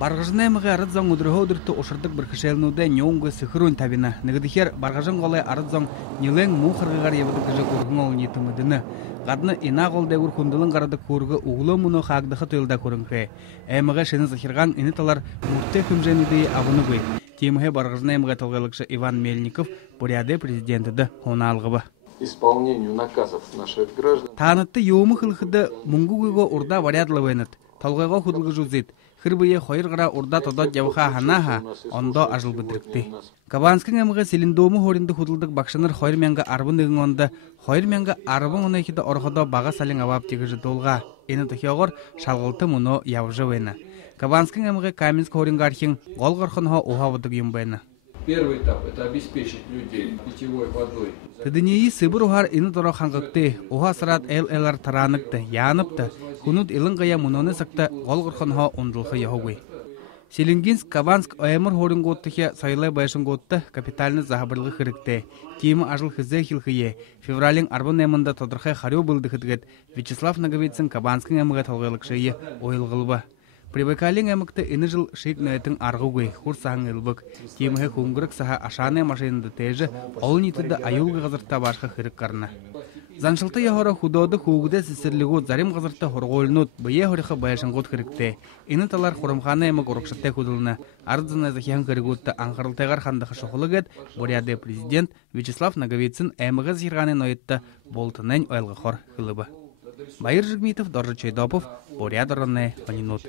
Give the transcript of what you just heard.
Баргажнаймыға арыдзан ұдырға ұдырты ошырдық бір кішелінуде неоңғы сықырын табина. Нығыдықер баргажан қолай арыдзан нелен мұқырғығар ебіді күжі көргің ол нетімідіні. Қадыны ина қолдай ұр құндылың қарады көргі ұғылы мұны қағдықы тойылда көрінгі. Әміға шені зақирған инеталар мұрте күмженідей абыны көй. Теміге баргажнаймыға талғайлықшы Иван Мельников буряды президентіді оны алғыбы. Исполнению наказов наших граждан. Танытты еуымы қылқыды мұңғы көйгі ұрда варядлы вайнат. Талғайға құдылғы жүзет. Хырбые хойырғыра урда тодот явха ханаха, ондо ажыл бүдірікті. Кабанскың әміға селіндоумы хоринді худылдық бақшыныр хойыр мәңгі арбын үгін онды, хойыр мәңгі арбын оны екеді орғыда баға салың авап тегіжі долға. Ені тұхиоғыр шалғылты мұны явжы вайны. Кабанскың әміға Каменск хоринғы архин ғол ғырқынға уға вұдық ем байны. Первый этап – это обеспечить людей питьевой водой. Тыдынеи сыбыр ухар ины торо хангыкты, уха сырат эл-элар тараныкты, яныпты, хунут илын гая муноны сыкты, гол гырхынха ондылхы яхугуй. Селенгинск, Кабанск, Оэмыр хорын готтыхе сайлай байшын готты капитальны захабырлы хырыкты. Кемі ажыл хызе хилхые, февралин арбын эмында тодырхай харю былды хытгыт, Вячеслав Наговицын Кабанскын эмыға талғайлықшайы ойылғылба. Привыкалин эмыкты ины жыл шик нөйтін арғугой, хур саң ылбык. Кемігі хуңгырык саха ашаны машинды тежі, ол нетіді аюлғы ғазырта башқы хырык қарны. Заншылты яхора худоды хугуде сесірлігу зарим ғазырта хорғолынут, бүйе хорықы байшынғыт хырыкты. Ины талар хурымханы эмік ұрықшытты худылыны, ардзына захиян кыргутты аңғырылтайғар хандықы шоқылығыд, буряды президент Вячеслав Наговицын эмігі зирғаны нойытты болтынын ойлғы хор хылыбы. Байыр Жигмитов, Доржи Чайдопов, буряды ронны, Ванинут.